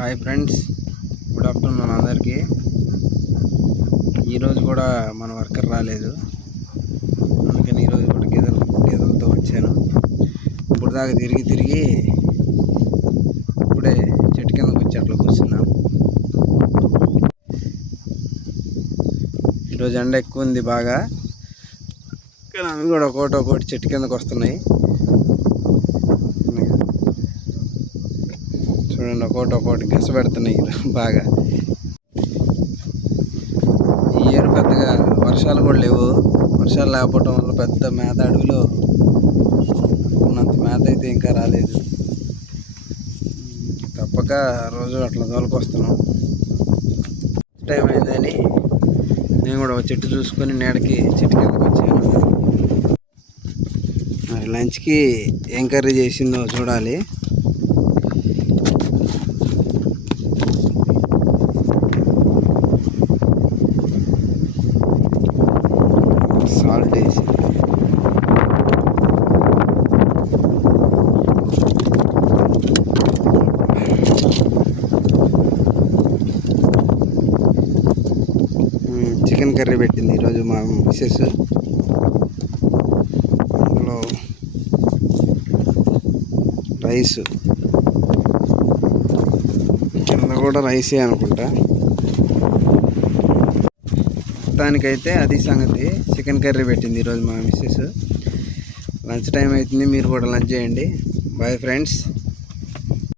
Hi friends, good afternoon అందరికీ. ఈరోజు కూడా మన వర్కర్ రాలేదు, అందుకని ఈరోజు కూడా గేదెలతో వచ్చాను. ఇప్పుడు దాకా తిరిగి ఇప్పుడే చెట్టు కిందకు వచ్చి అట్లా కూర్చున్నాం. ఈరోజు ఎండ ఎక్కువ ఉంది బాగా, కానీ అవి కూడా ఒక్కోటి చెట్టు కిందకు వస్తున్నాయి. చూడండి, ఒక్కోటి గస పెడుతున్నాయి బాగా. ఈ ఇయర్ పెద్దగా వర్షాలు కూడా లేవు. వర్షాలు లేకపోవడం వల్ల పెద్ద మేత అడవిలో ఉన్నంత మేత అయితే ఇంకా రాలేదు. తప్పక రోజు అట్లా తోలుకొస్తున్నాం. టైం అయిందని నేను కూడా ఒక చెట్టు చూసుకొని నీడకి చెట్టు కిందకి వచ్చాను. మరి లంచ్కి ఏం కర్రీ చేసిందో చూడాలి. సాల్ట్ వేసి చికెన్ కర్రీ పెట్టింది ఈరోజు మా మిస్సెస్. అందులో రైస్, కింద కూడా రైసే అనుకుంటా. దానికైతే అది సంగతి. చికెన్ కర్రీ పెట్టింది ఈరోజు మా మిస్సెస్. లంచ్ టైం అవుతుంది, మీరు కూడా లంచ్ చేయండి. Bye friends.